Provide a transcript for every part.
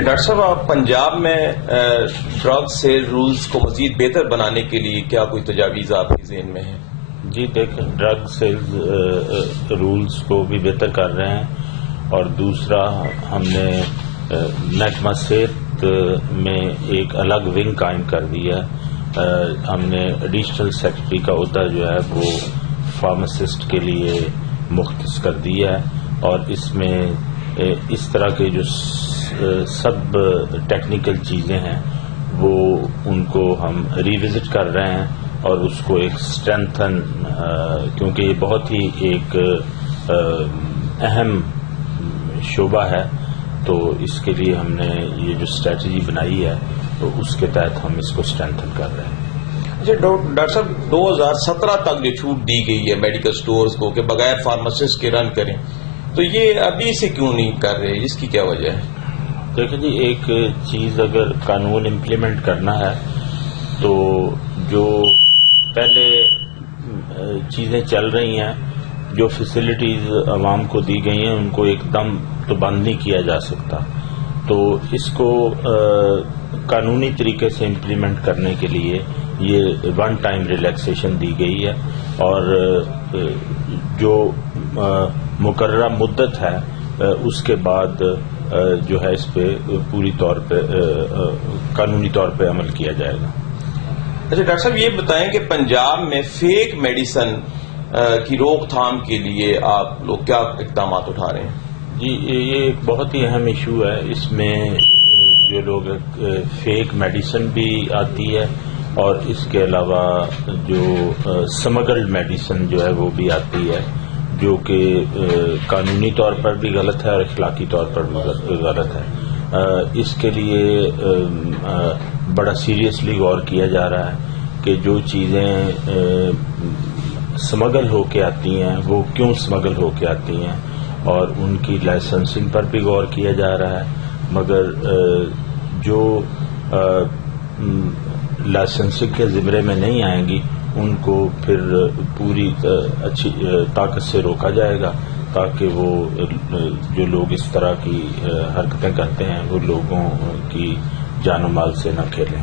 Doctor صاحب آپ پنجاب میں ڈرگ سیل رولز کو مزید بہتر بنانے کے لیے کیا کوئی تجاویز آپ کے ذہن میں ہیں؟ جی دیکھیں، ڈرگ سیلز رولز کو بھی بہتر کر رہے ہیں، اور دوسرا ہم نے محکمہ صحت میں ایک الگ ونگ قائم کر دیا ہے۔ ہم نے ایڈیشنل سیکرٹری کا عہدہ جو ہے وہ فارماسسٹ کے لیے مختص کر دیا ہے، اور اس میں اس طرح کے جو سب ٹیکنیکل چیزیں ہیں وہ ان کو ہم ریوزٹ کر رہے ہیں، اور اس کو ایک اسٹرینتھن، کیونکہ یہ بہت ہی ایک اہم شعبہ ہے، تو اس کے لیے ہم نے یہ جو اسٹریٹجی بنائی ہے تو اس کے تحت ہم اس کو اسٹرینتھن کر رہے ہیں۔ اچھا ڈاکٹر صاحب، 2017 تک جو چھوٹ دی گئی ہے میڈیکل سٹورز کو کہ بغیر فارماسسٹ کے رن کریں، تو یہ ابھی سے کیوں نہیں کر رہے؟ اس کی کیا وجہ ہے؟ دیکھیں جی، ایک چیز اگر قانون امپلیمنٹ کرنا ہے تو جو پہلے چیزیں چل رہی ہیں، جو فیسلٹیز عوام کو دی گئی ہیں، ان کو ایک دم تو بند نہیں کیا جا سکتا، تو اس کو قانونی طریقے سے امپلیمنٹ کرنے کے لیے یہ ون ٹائم ریلیکسیشن دی گئی ہے، اور جو مقررہ مدت ہے اس کے بعد جو ہے اس پہ پوری طور پہ قانونی طور پہ عمل کیا جائے گا۔ اچھا ڈاکٹر صاحب، یہ بتائیں کہ پنجاب میں فیک میڈیسن کی روک تھام کے لیے آپ لوگ کیا اقدامات اٹھا رہے ہیں؟ جی، یہ ایک بہت ہی اہم ایشو ہے۔ اس میں جو لوگ فیک میڈیسن بھی آتی ہے، اور اس کے علاوہ جو سمگلڈ میڈیسن جو ہے وہ بھی آتی ہے، جو کہ قانونی طور پر بھی غلط ہے اور اخلاقی طور پر بھی غلط ہے۔ اس کے لیے بڑا سیریسلی غور کیا جا رہا ہے کہ جو چیزیں سمگل ہو کے آتی ہیں وہ کیوں سمگل ہو کے آتی ہیں، اور ان کی لائسنسنگ پر بھی غور کیا جا رہا ہے، مگر جو لائسنسنگ کے زمرے میں نہیں آئیں گی ان کو پھر پوری اچھی طاقت سے روکا جائے گا، تاکہ وہ جو لوگ اس طرح کی حرکتیں کرتے ہیں وہ لوگوں کی جان و مال سے نہ کھیلیں۔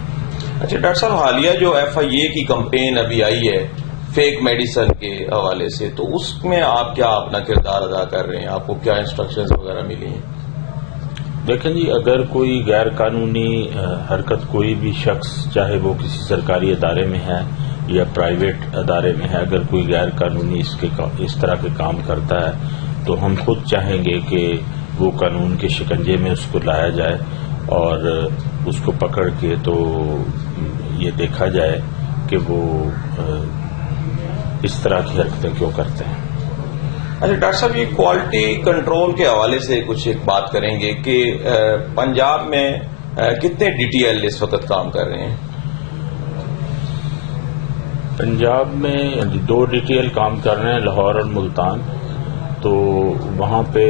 اچھا ڈاکٹر صاحب، حالیہ جو FIA کی کمپین ابھی آئی ہے فیک میڈیسن کے حوالے سے، تو اس میں آپ کیا اپنا کردار ادا کر رہے ہیں؟ آپ کو کیا انسٹرکشنز وغیرہ ملی ہیں؟ دیکھیں جی، اگر کوئی غیر قانونی حرکت کوئی بھی شخص، چاہے وہ کسی سرکاری ادارے میں ہے یا پرائیویٹ ادارے میں ہے، اگر کوئی غیر قانونی اس طرح کے کام کرتا ہے تو ہم خود چاہیں گے کہ وہ قانون کے شکنجے میں اس کو لایا جائے، اور اس کو پکڑ کے تو یہ دیکھا جائے کہ وہ اس طرح کی حرکتیں کیوں کرتے ہیں۔ اچھا ڈاکٹر صاحب، یہ کوالٹی کنٹرول کے حوالے سے کچھ ایک بات کریں گے کہ پنجاب میں کتنے DTL اس وقت کام کر رہے ہیں؟ پنجاب میں 2 DTL کام کر رہے ہیں، لاہور اور ملتان، تو وہاں پہ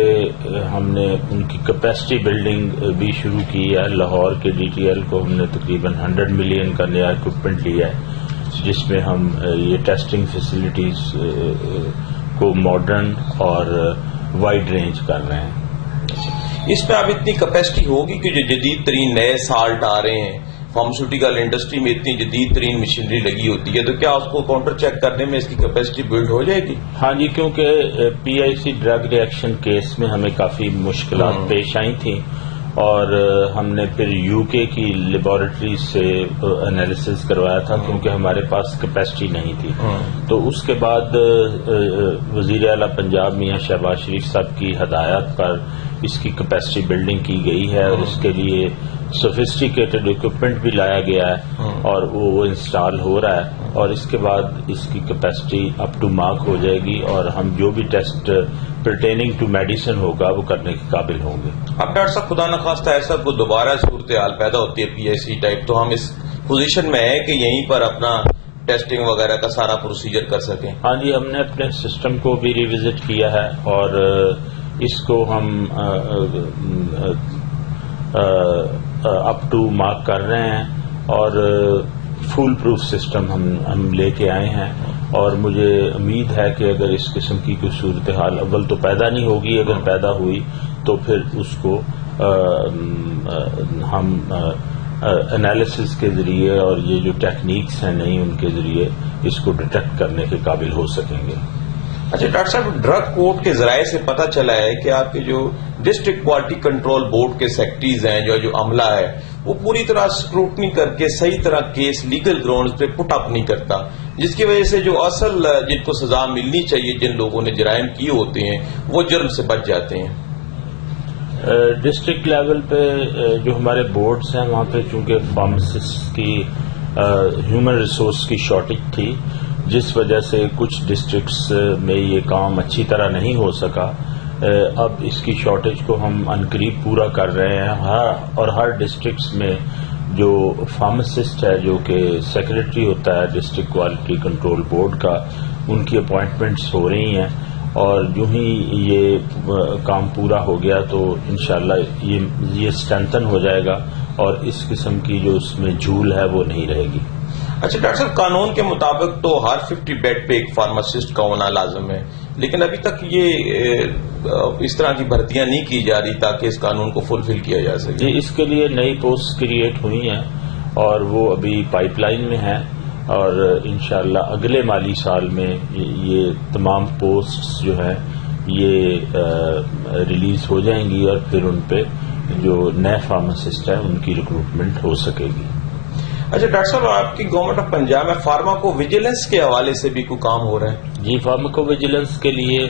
ہم نے ان کی کیپیسٹی بلڈنگ بھی شروع کی ہے۔ لاہور کے DTL کو ہم نے تقریباً 100 ملین کا نیا اکوپمنٹ لیا ہے، جس میں ہم یہ ٹیسٹنگ فیسلٹیز کو ماڈرن اور وائڈ رینج کر رہے ہیں۔ اس پہ اب اتنی کیپیسٹی ہوگی کہ جو جدید ترین نئے سالٹ آ رہے ہیں، فارماسیوٹیکل انڈسٹری میں اتنی جدید ترین مشینری لگی ہوتی ہے، تو کیا اس کو کاؤنٹر چیک کرنے میں اس کی کیپیسٹی بلڈ ہو جائے گی؟ ہاں جی، کیونکہ PIC ڈرگ ریئیکشن کیس میں ہمیں کافی مشکلات پیش آئی تھیں، اور ہم نے پھر UK کی لیبارٹری سے انالیسس کروایا تھا، کیونکہ ہمارے پاس کیپیسٹی نہیں تھی۔ تو اس کے بعد وزیر اعلیٰ پنجاب میاں شہباز شریف صاحب کی ہدایت پر اس کی کیپیسٹی بلڈنگ کی گئی ہے، اور اس کے لیے سوفسٹیکیٹڈ اکوپمنٹ بھی لایا گیا ہے، اور وہ انسٹال ہو رہا ہے، اور اس کے بعد اس کی کیپیسٹی اپ ٹو مارک ہو جائے گی، اور ہم جو بھی ٹیسٹ پرٹیننگ ٹو میڈیسن ہوگا وہ کرنے کے قابل ہوں گے۔ اب ڈاکٹر صاحب، خدا نخواستہ ایسا کوئی دوبارہ صورتحال پیدا ہوتی ہے PIC ٹائپ، تو ہم اس پوزیشن میں ہیں کہ یہیں پر اپنا ٹیسٹنگ وغیرہ کا سارا پروسیجر کر سکیں؟ ہاں جی، ہم نے اپنے سسٹم کو بھی ریوزٹ کیا ہے، اور اس کو ہم اپ ٹو مارک کر رہے ہیں، اور فول پروف سسٹم ہم لے کے آئے ہیں، اور مجھے امید ہے کہ اگر اس قسم کی کوئی صورتحال اول تو پیدا نہیں ہوگی، اگر پیدا ہوئی تو پھر اس کو ہم انالیسس کے ذریعے اور یہ جو ٹیکنیکس ہیں نئی ان کے ذریعے اس کو ڈیٹیکٹ کرنے کے قابل ہو سکیں گے. اچھا ڈاکٹر صاحب، ڈرگ کورٹ کے ذرائع سے پتہ چلا ہے کہ آپ کے جو ڈسٹرکٹ کوالٹی کنٹرول بورڈ کے سیکرٹریز ہیں، جو عملہ ہے وہ پوری طرح اسکروٹنی کر کے صحیح طرح کیس لیگل گراؤنڈز پہ پٹ اپ نہیں کرتا، جس کی وجہ سے جو اصل جن کو سزا ملنی چاہیے، جن لوگوں نے جرائم کیے ہوتے ہیں، وہ جرم سے بچ جاتے ہیں. ڈسٹرکٹ لیول پہ جو ہمارے بورڈز ہیں وہاں پہ چونکہ فارماسسٹ کی ہیومن ریسورس کی شارٹیج تھی، جس وجہ سے کچھ ڈسٹرکٹس میں یہ کام اچھی طرح نہیں ہو سکا. اب اس کی شارٹیج کو ہم عنقریب پورا کر رہے ہیں، اور ہر ڈسٹرکٹس میں جو فارماسسٹ ہے جو کہ سیکرٹری ہوتا ہے ڈسٹرکٹ کوالٹی کنٹرول بورڈ کا، ان کی اپوائنٹمنٹس ہو رہی ہیں، اور جو ہی یہ کام پورا ہو گیا تو انشاءاللہ یہ اسٹرینتھن ہو جائے گا اور اس قسم کی جو اس میں جھول ہے وہ نہیں رہے گی. اچھا ڈاکٹر صاحب، قانون کے مطابق تو ہر 50 بیڈ پہ ایک فارماسسٹ کا ہونا لازم ہے، لیکن ابھی تک یہ اس طرح کی بھرتیاں نہیں کی جا رہی تاکہ اس قانون کو فلفل کیا جا سکے. جی، اس کے لیے نئی پوسٹ کریٹ ہوئی ہیں اور وہ ابھی پائپ لائن میں ہیں، اور انشاءاللہ اگلے مالی سال میں یہ تمام پوسٹس جو ہیں یہ ریلیز ہو جائیں گی، اور پھر ان پہ جو نئے فارماسسٹ ہیں ان کی ریکروٹمنٹ ہو سکے گی. اچھا ڈاکٹر صاحب، آپ کی گورنمنٹ آف پنجاب میں فارماکو ویجیلنس کے حوالے سے بھی کوئی کام ہو رہا ہے؟ جی، فارماکو ویجیلنس کے لیے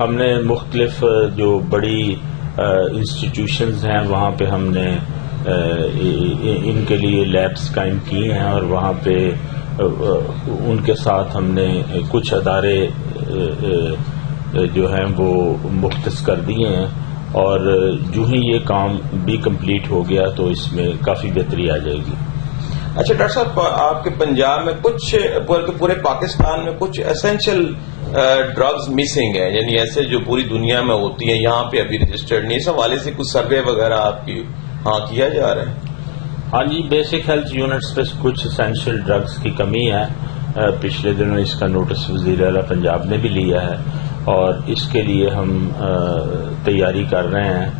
ہم نے مختلف جو بڑی انسٹیٹیوشنز ہیں وہاں پہ ہم نے ان کے لیے لیبس قائم کی ہیں، اور وہاں پہ ان کے ساتھ ہم نے کچھ ادارے جو ہیں وہ مختص کر دیے ہیں، اور جو ہی یہ کام بھی کمپلیٹ ہو گیا تو اس میں کافی بہتری آ جائے گی. اچھا ڈاکٹر صاحب، آپ کے پنجاب میں کچھ پورے پاکستان میں کچھ اسینشل ڈرگز مسنگ ہیں، یعنی ایسے جو پوری دنیا میں ہوتی ہیں، یہاں پہ ابھی رجسٹرڈ نہیں. اس حوالے سے کچھ سروے وغیرہ آپ کی کیا جا رہا ہے؟ ہاں جی، بیسک ہیلتھ یونٹس پہ کچھ اسینشیل ڈرگز کی کمی ہے. پچھلے دنوں اس کا نوٹس وزیر اعلیٰ پنجاب نے بھی لیا ہے، اور اس کے لیے ہم تیاری کر رہے ہیں،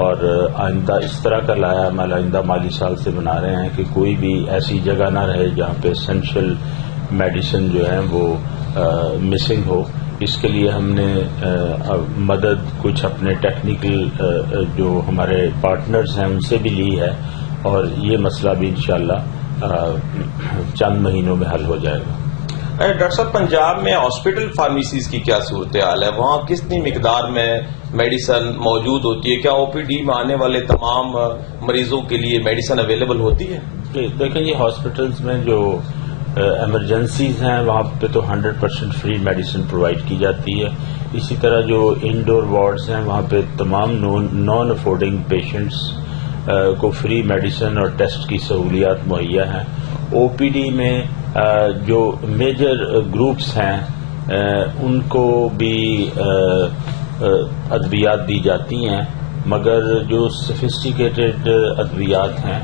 اور آئندہ اس طرح کا لایا عمل آئندہ مالی سال سے بنا رہے ہیں کہ کوئی بھی ایسی جگہ نہ رہے جہاں پہ اسینشیل میڈیسن جو ہیں وہ مسنگ ہو. اس کے لیے ہم نے مدد کچھ اپنے ٹیکنیکل جو ہمارے پارٹنرز ہیں ان سے بھی لی ہے، اور یہ مسئلہ بھی انشاءاللہ چند مہینوں میں حل ہو جائے گا. ڈاکٹر صاحب، پنجاب میں ہاسپٹل فارمیسیز کی کیا صورتحال ہے؟ وہاں کتنی مقدار میں میڈیسن موجود ہوتی ہے؟ کیا او پی ڈی میں آنے والے تمام مریضوں کے لیے میڈیسن اویلیبل ہوتی ہے؟ دیکھیں یہ ہاسپٹلز میں جو ایمرجنسیز ہیں وہاں پہ تو 100% فری میڈیسن پرووائڈ کی جاتی ہے. اسی طرح جو انڈور وارڈز ہیں وہاں پہ تمام نان افورڈنگ پیشنٹس کو فری میڈیسن اور ٹیسٹ کی سہولیات مہیا ہیں. او پی ڈی میں جو میجر گروپس ہیں ان کو بھی ادویات دی جاتی ہیں، مگر جو سفسٹیکیٹڈ ادویات ہیں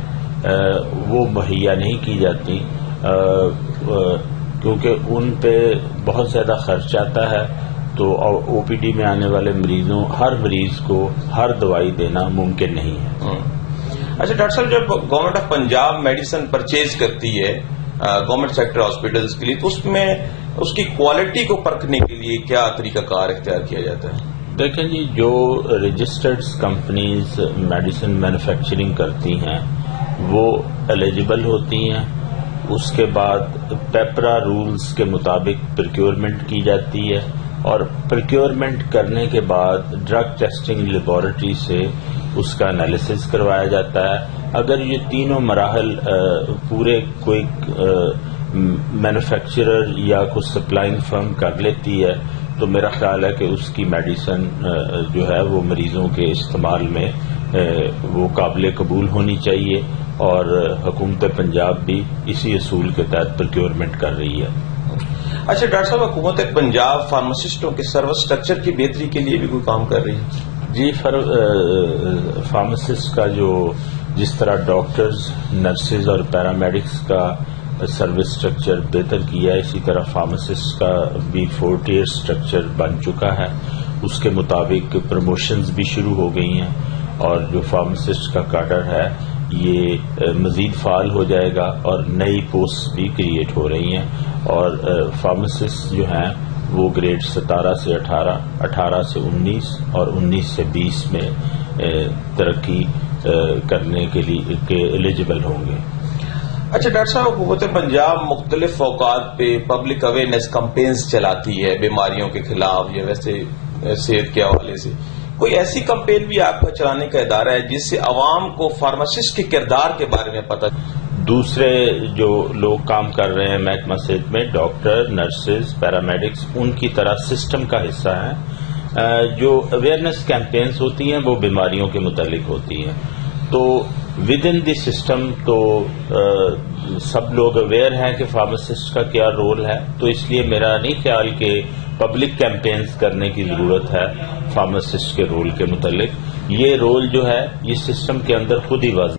وہ مہیا نہیں کی جاتی، کیونکہ ان پہ بہت زیادہ خرچ آتا ہے. تو او پی ڈی میں آنے والے مریضوں ہر مریض کو ہر دوائی دینا ممکن نہیں ہے. اچھا ڈاکٹر صاحب، جب government of Punjab medicine purchase کرتی ہے گورنمنٹ سیکٹر ہاسپٹلس کے لیے، تو اس میں اس کی کوالٹی کو پرکھنے کے لیے کیا طریقہ کار اختیار کیا جاتا ہے؟ دیکھیں جی، جو رجسٹرڈ کمپنیز میڈیسن مینوفیکچرنگ کرتی ہیں وہ ایلیجبل ہوتی ہیں. اس کے بعد پیپرا رولز کے مطابق پروکیورمنٹ کی جاتی ہے، اور پروکیورمنٹ کرنے کے بعد ڈرگ ٹیسٹنگ لیبارٹری سے اس کا انالیسس کروایا جاتا ہے. اگر یہ تینوں مراحل پورے کوئی مینوفیکچرر یا کوئی سپلائنگ فرم کر لیتی ہے تو میرا خیال ہے کہ اس کی میڈیسن جو ہے وہ مریضوں کے استعمال میں وہ قابل قبول ہونی چاہیے، اور حکومت پنجاب بھی اسی اصول کے تحت پروکیورمنٹ کر رہی ہے. اچھا ڈاکٹر صاحب، حکومت پنجاب فارماسسٹوں کے سروس اسٹرکچر کی بہتری کے لیے بھی کوئی کام کر رہی ہے؟ جی، فارماسسٹ کا جس طرح ڈاکٹرز، نرسز اور پیرامیڈکس کا سروس اسٹرکچر بہتر کیا ہے، اسی طرح فارماسسٹ کا بھی 4 ٹیئر اسٹرکچر بن چکا ہے. اس کے مطابق پروموشنز بھی شروع ہو گئی ہیں، اور جو فارماسسٹ کا کاڈر ہے یہ مزید فعال ہو جائے گا اور نئی پوسٹ بھی کریٹ ہو رہی ہیں، اور فارماسسٹ جو ہیں وہ گریڈ 17 سے 18، 18 سے 19 اور 19 سے 20 میں ترقی کرنے کے لیے ایلیجبل ہوں گے۔ اچھا ڈاکٹر صاحب، حکومت پنجاب مختلف اوقات پہ پبلک اویئرنیس کمپینز چلاتی ہے بیماریوں کے خلاف یا ویسے صحت کے حوالے سے، کوئی ایسی کمپین بھی آپ کا چلانے کا ادارہ ہے جس سے عوام کو فارماسسٹ کے کردار کے بارے میں پتہ؟ دوسرے جو لوگ کام کر رہے ہیں محکمہ صحت میں، ڈاکٹر، نرسز، پیرامیڈکس، ان کی طرح سسٹم کا حصہ ہیں۔ جو اویئرنیس کیمپینز ہوتی ہیں وہ بیماریوں کے متعلق ہوتی ہیں، تو ود ان دی سسٹم تو سب لوگ اویئر ہیں کہ فارماسسٹ کا کیا رول ہے، تو اس لیے میرا نہیں خیال کہ پبلک کیمپینز کرنے کی ضرورت ہے فارماسسٹ کے رول کے متعلق۔ یہ رول جو ہے یہ سسٹم کے اندر خود ہی واضح